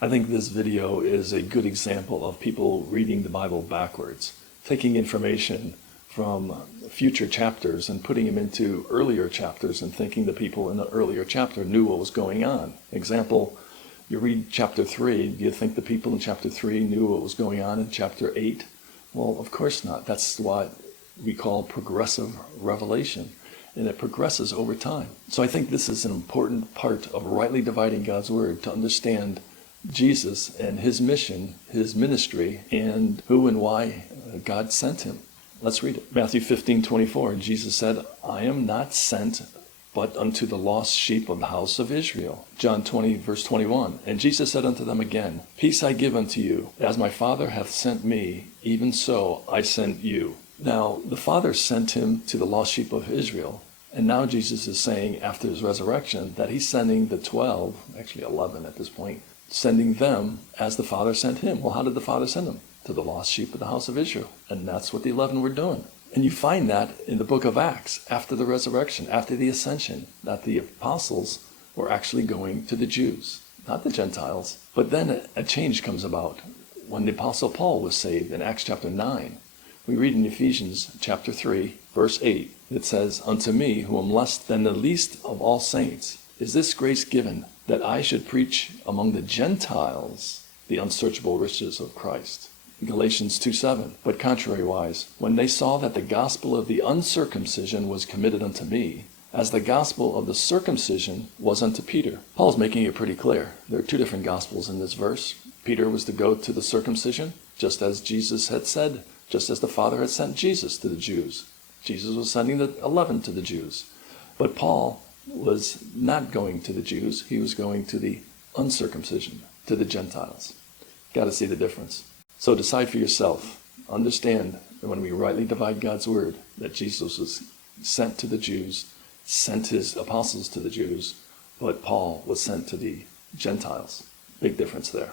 I think this video is a good example of people reading the Bible backwards, taking information from future chapters and putting them into earlier chapters and thinking the people in the earlier chapter knew what was going on. Example, you read chapter 3, do you think the people in chapter 3 knew what was going on in chapter 8? Well, of course not. That's what we call progressive revelation, and it progresses over time. So I think this is an important part of rightly dividing God's Word, to understand Jesus and his mission, his ministry, and who and why God sent him. Let's read it. Matthew 15:24, and Jesus said, I am not sent but unto the lost sheep of the house of Israel. John 20, verse 21, and Jesus said unto them again, Peace I give unto you, as my Father hath sent me, even so I send you. Now, the Father sent him to the lost sheep of Israel, and now Jesus is saying after his resurrection that he's sending the 12, actually 11 at this point, sending them as the Father sent him. Well, how did the Father send them? To the lost sheep of the house of Israel. And that's what the 11 were doing. And you find that in the book of Acts, after the resurrection, after the ascension, that the apostles were actually going to the Jews, not the Gentiles. But then a change comes about when the apostle Paul was saved in Acts chapter 9. We read in Ephesians chapter 3, verse 8, it says, Unto me, who am less than the least of all saints, is this grace given, that I should preach among the Gentiles the unsearchable riches of Christ. Galatians 2:7, but contrariwise, when they saw that the gospel of the uncircumcision was committed unto me, as the gospel of the circumcision was unto Peter. Paul's making it pretty clear. There are two different gospels in this verse. Peter was to go to the circumcision, just as Jesus had said, just as the Father had sent Jesus to the Jews. Jesus was sending the 11 to the Jews. But Paul was not going to the Jews. He was going to the uncircumcision, to the Gentiles. Got to see the difference. So decide for yourself. Understand that when we rightly divide God's Word, that Jesus was sent to the Jews, sent his apostles to the Jews, but Paul was sent to the Gentiles. Big difference there.